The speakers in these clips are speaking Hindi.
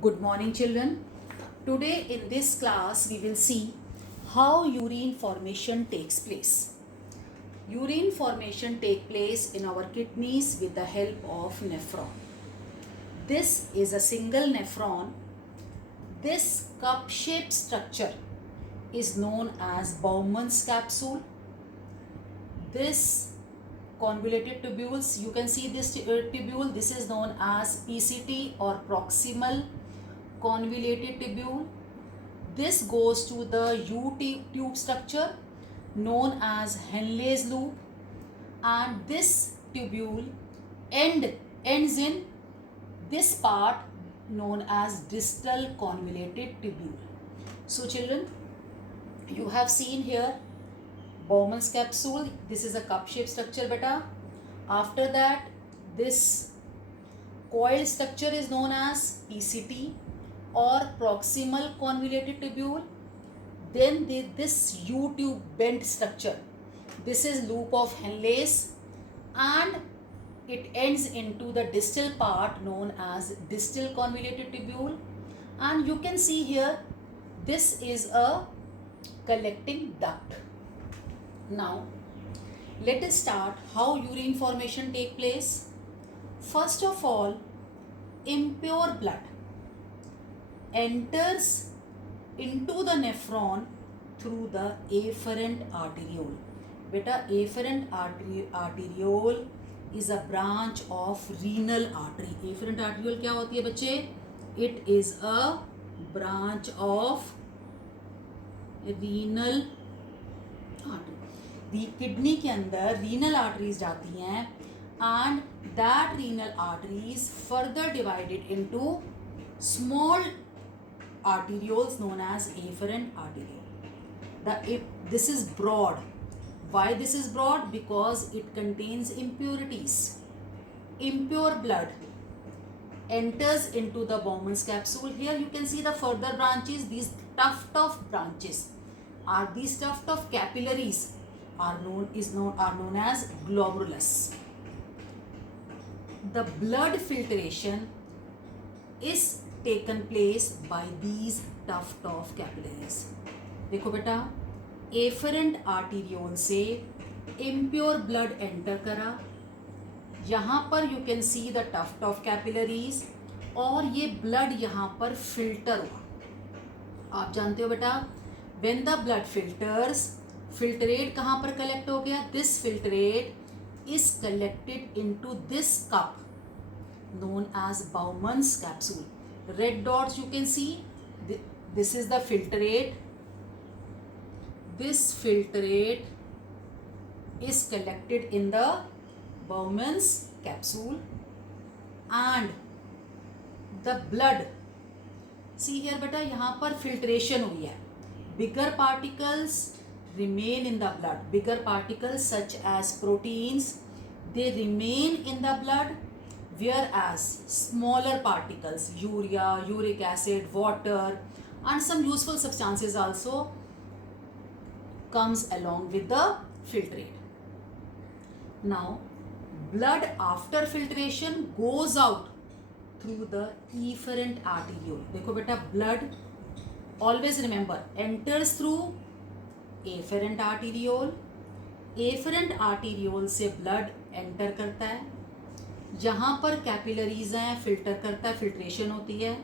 Good morning, children. Today in this class we will see how urine formation takes place. Urine formation takes place in our kidneys with the help of nephron. This is a single nephron. This cup-shaped structure is known as Bowman's capsule. This convoluted tubules, you can see this tubule, this is known as PCT or proximal convoluted tubule. This goes to the U-tube structure known as Henle's loop, and this tubule ends in this part known as distal convoluted tubule. So children, you have seen here Bowman's capsule. This is a cup-shaped structure, beta. After that, this coil structure is known as PCT or proximal convoluted tubule. Then this U-tube bent structure. This is loop of Henle's, and it ends into the distal part known as distal convoluted tubule. And you can see here, this is a collecting duct. Now, let us start how urine formation take place. First of all, impure blood enters into the nephron through the afferent arteriole. Beta, afferent arteriole is a branch of renal artery. Afferent arteriole क्या होती है बच्चे? It is a branch of renal artery. Kidney के अंदर renal arteries जाती हैं, and that renal arteries further divided into small arterioles known as afferent arteriole. This is broad. Why this is broad? Because it contains impurities. Impure blood enters into the Bowman's capsule. Here you can see the further branches. These tuft of branches are these tuft of capillaries are known as glomerulus. The blood filtration is taken place by these tuft of capillaries. देखो बेटा, एफरेंट आर्टीरियोल से इम्प्योर ब्लड एंटर करा. यहाँ पर you can see the tuft of capillaries, और ये ब्लड यहाँ पर फिल्टर हुआ. आप जानते हो बेटा, when the blood filters, filtrate कहाँ पर कलेक्ट हो गया? This filtrate is collected into this cup known as Bowman's capsule. Red dots you can see. This is the filtrate. This filtrate is collected in the Bowman's capsule, and the blood. See here beta, यहाँ पर filtration हुई है. Bigger particles remain in the blood. Bigger particles such as proteins, they remain in the blood, whereas smaller particles, urea, uric acid, water, and some useful substances also comes along with the filtrate. Now, blood after filtration goes out through the efferent arteriole. देखो बेटा, blood, always remember, enters through afferent arteriole. Afferent arteriole से blood enter करता है, जहाँ पर कैपिलरीज हैं फिल्टर करता है, फिल्ट्रेशन होती है,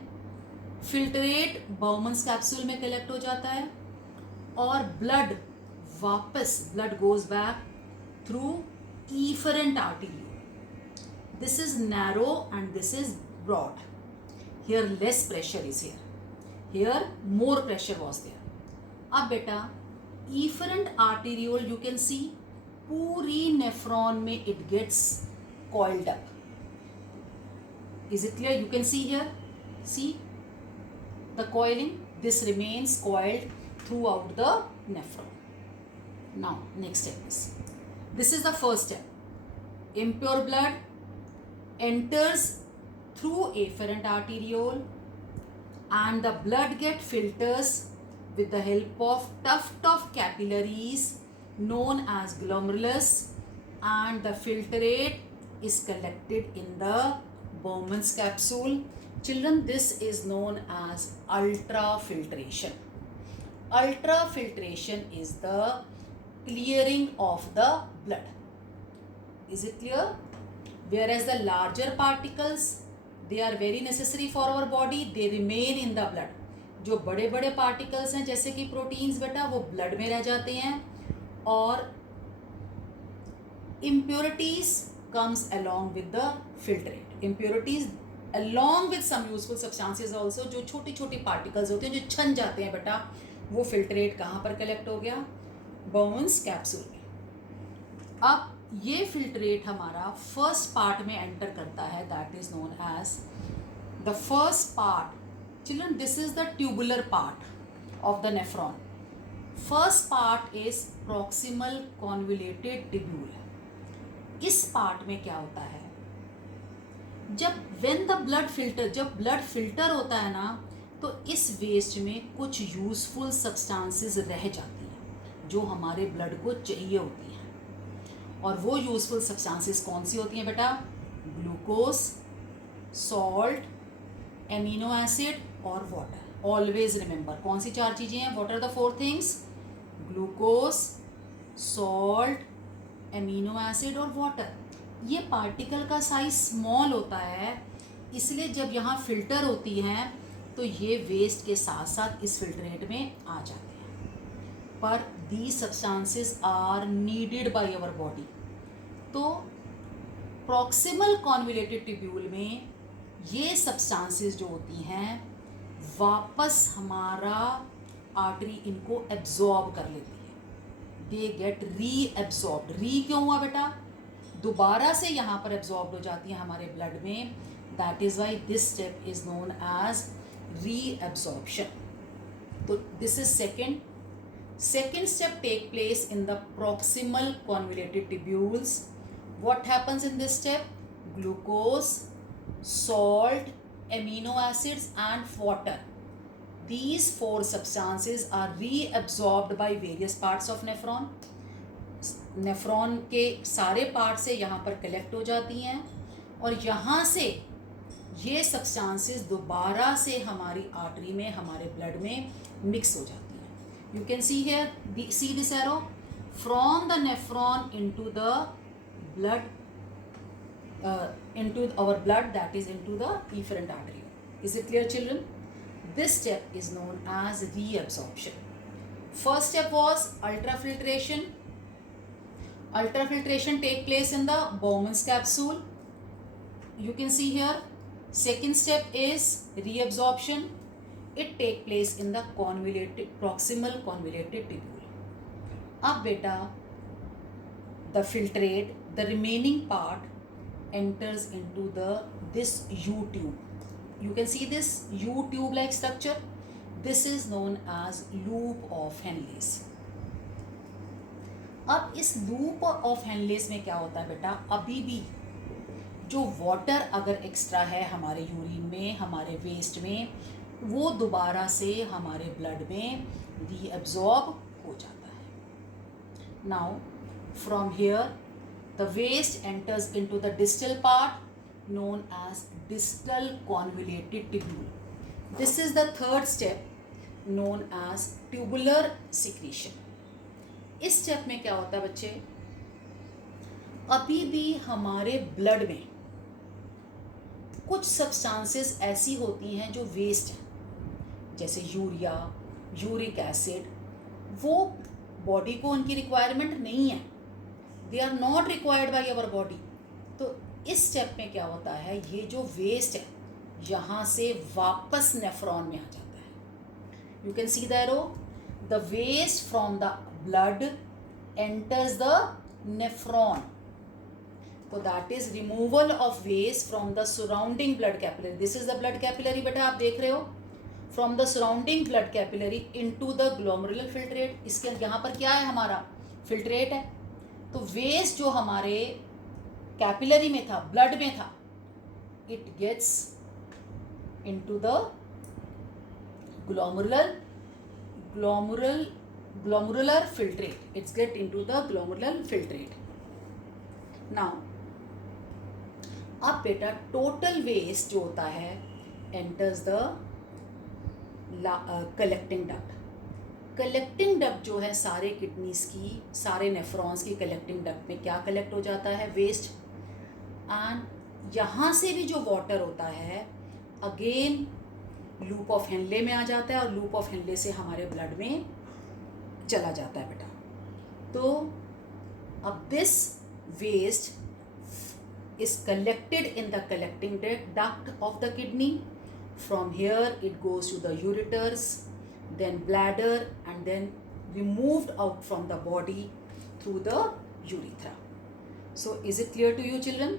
फिल्ट्रेट बाउमन्स कैप्सूल में कलेक्ट हो जाता है, और ब्लड वापस, blood goes back through efferent arteriole. This is narrow and this is broad. Here less pressure is here. Here more pressure was there. अब बेटा, efferent arteriole you can see पूरी नेफ्रॉन में it gets coiled up. Is it clear? You can see here. See the coiling. This remains coiled throughout the nephron. Now, next step is. This is the first step. Impure blood enters through afferent arteriole, and the blood get filters with the help of tuft of capillaries known as glomerulus, and the filtrate is collected in the Bowman's capsule, Children, this is known as ultrafiltration. Ultrafiltration is the clearing of the blood. Is it clear? Whereas the larger particles, they are very necessary for our body, they remain in the blood. जो बड़े बड़े पार्टिकल्स हैं जैसे कि प्रोटीन्स बेटा, वो ब्लड में रह जाते हैं, और impurities comes along with the filtrate. Impurities along with some useful substances also, जो छोटी छोटी पार्टिकल्स होते हैं जो छन जाते हैं बेटा, वो फिल्ट्रेट कहाँ पर कलेक्ट हो गया? बाउंस कैप्सूल में। अब ये फिल्ट्रेट हमारा फर्स्ट पार्ट में एंटर करता है, that is known as the first part. Children, this is the tubular part of the nephron. First part is proximal convoluted tubule. इस पार्ट में क्या होता है, जब व्हेन द ब्लड फिल्टर, जब ब्लड फिल्टर होता है ना, तो इस वेस्ट में कुछ यूजफुल सब्सटेंसेस रह जाती हैं जो हमारे ब्लड को चाहिए होती हैं. और वो यूजफुल सब्सटेंसेस कौन सी होती हैं बेटा? ग्लूकोज, सॉल्ट, एमिनो एसिड और वाटर. ऑलवेज रिमेंबर, कौन सी चार चीज़ें हैं? What are the four things? Glucose, salt, amino acid और वाटर. ये पार्टिकल का साइज स्मॉल होता है, इसलिए जब यहाँ फिल्टर होती हैं तो ये वेस्ट के साथ साथ इस फिल्ट्रेट में आ जाते हैं. पर these substances are needed by our body. तो प्रॉक्सिमल कॉन्वुलेटेड ट्यूब्यूल में ये सब्सटेंसेस जो होती हैं, वापस हमारा आर्टरी इनको एब्जॉर्ब कर लेती है. They get reabsorbed. री क्यों हुआ बेटा? दोबारा से यहाँ पर एब्जॉर्ब हो जाती हैं हमारे ब्लड में. That is why this step is known as reabsorption. तो this is second step take place in the proximal convoluted tubules. What happens in this step? Glucose, salt, amino acids and water. These four substances are reabsorbed by various parts of nephron. Nephron के सारे पार्ट से यहाँ पर कलेक्ट हो जाती हैं, और यहाँ से ये सब्सटेंसेस दोबारा से हमारी आर्टरी में, हमारे ब्लड में मिक्स हो जाती हैं. You can see here, see this arrow, from the nephron into the blood, into our blood, that is into the efferent artery. Is it clear, children? This step is known as reabsorption. First step was ultrafiltration. Ultrafiltration take place in the Bowman's capsule. You can see here. Second step is reabsorption. It take place in the proximal convoluted tubule. अब बेटा, the filtrate, the remaining part enters into this U tube. You can see this U tube like structure. This is known as loop of Henle's. अब इस loop of Henle's में क्या होता है बेटा? अभी भी जो वाटर अगर एक्स्ट्रा है हमारे यूरिन में, हमारे वेस्ट में, वो दोबारा से हमारे ब्लड में रीअब्जॉर्ब हो जाता है. Now from here the waste enters into the distal part known as distal convoluted tubule. This is the third step known as tubular secretion. इस स्टेप में क्या होता है बच्चे? अभी भी हमारे ब्लड में कुछ सब्सटेंसेस ऐसी होती हैं जो वेस्ट हैं, जैसे यूरिया, यूरिक एसिड. वो बॉडी को उनकी रिक्वायरमेंट नहीं है, they are not required by our body. तो इस स्टेप में क्या होता है, ये जो वेस्ट है यहाँ से वापस नेफ्रॉन में आ जाता है. You can see the arrow, the waste from the blood enters the nephron. तो that is removal of waste from the surrounding blood capillary. This is the blood capillary बेटा, आप देख रहे हो. From the surrounding blood capillary into the glomerular filtrate. इसके यहाँ पर क्या है? हमारा फिल्ट्रेट है. तो वेस्ट जो हमारे कैपिलरी में था, ब्लड में था, it gets into the glomerular filtrate. It's get into the glomerular filtrate. Now अब बेटा टोटल वेस्ट जो होता है enters the collecting duct. Collecting duct जो है सारे किडनीज की, सारे नेफ्रॉन्स की कलेक्टिंग डक्ट में क्या कलेक्ट हो जाता है? वेस्ट. एंड यहाँ से भी जो वाटर होता है अगेन लूप ऑफ हेनले में आ जाता है और लूप ऑफ हेनले से हमारे ब्लड में चला जाता है बेटा. तो अब this waste is collected in the collecting duct of the kidney. From here it goes to the ureters, then bladder, and then removed out from the body through the urethra. So is it clear to you children?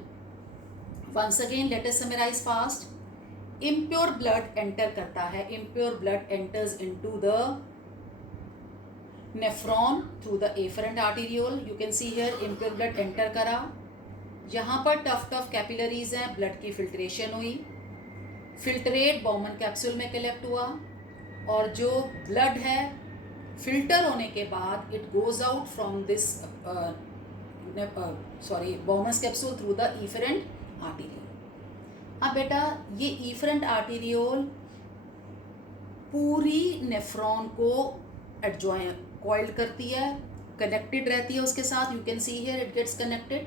Once again let us summarize fast. Impure blood enter करता है, impure blood enters into the nephron through the afferent arteriole. You can see here impure blood enter करा, यहाँ पर टफ कैपिलरीज हैं, ब्लड की फिल्ट्रेशन हुई, फिल्ट्रेट बॉमन कैप्सूल में कलेक्ट हुआ और जो ब्लड है फिल्टर होने के बाद it goes out from this Bowman capsule through the efferent arteriole. अब बेटा ये इफरेंट आर्टीरियोल पूरी नेफ्रॉन को एडजॉइन कॉइल्ड करती है, कनेक्टेड रहती है उसके साथ. You can see here it gets connected.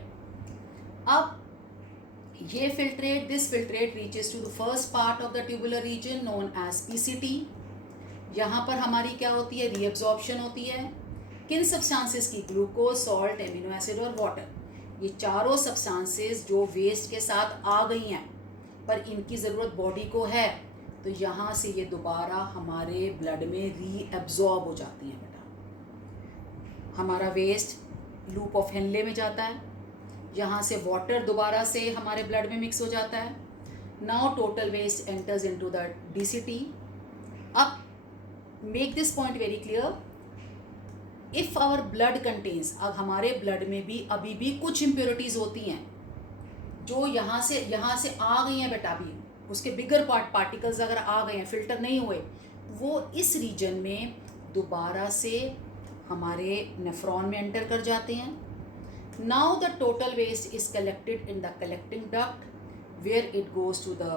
अब ये filtrate, this filtrate reaches to the first part of the tubular region known as PCT. यहाँ पर हमारी क्या होती है? रीअब्जॉर्प्शन होती है. किन सब्सटेंसेस की? ग्लूकोज, सॉल्ट, एमिनो एसिड और वाटर. ये चारों सब्सटेंसेस जो वेस्ट के साथ आ गई हैं पर इनकी ज़रूरत बॉडी को है, तो यहाँ से ये दोबारा हमारे ब्लड में रीअब्जॉर्ब हो जाती हैं बेटा. हमारा वेस्ट लूप ऑफ हेनले में जाता है, यहाँ से वाटर दोबारा से हमारे ब्लड में मिक्स हो जाता है. Now total waste enters into the DCT. अब make this point very clear, if our blood contains, अब हमारे ब्लड में भी अभी भी कुछ इम्प्योरिटीज़ होती हैं जो यहाँ से आ गई हैं बेटा. अभी उसके बिगर पार्टिकल्स अगर आ गए हैं, फिल्टर नहीं हुए, वो इस रीजन में दोबारा से हमारे नेफ्रॉन में एंटर कर जाते हैं. Now the total waste is collected in the collecting duct where it goes to the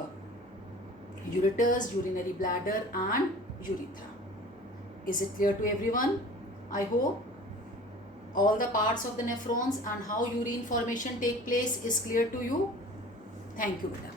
ureters, urinary bladder and urethra. Is it clear to everyone? I hope all the parts of the nephrons and how urine formation take place is clear to you. Thank you, beta.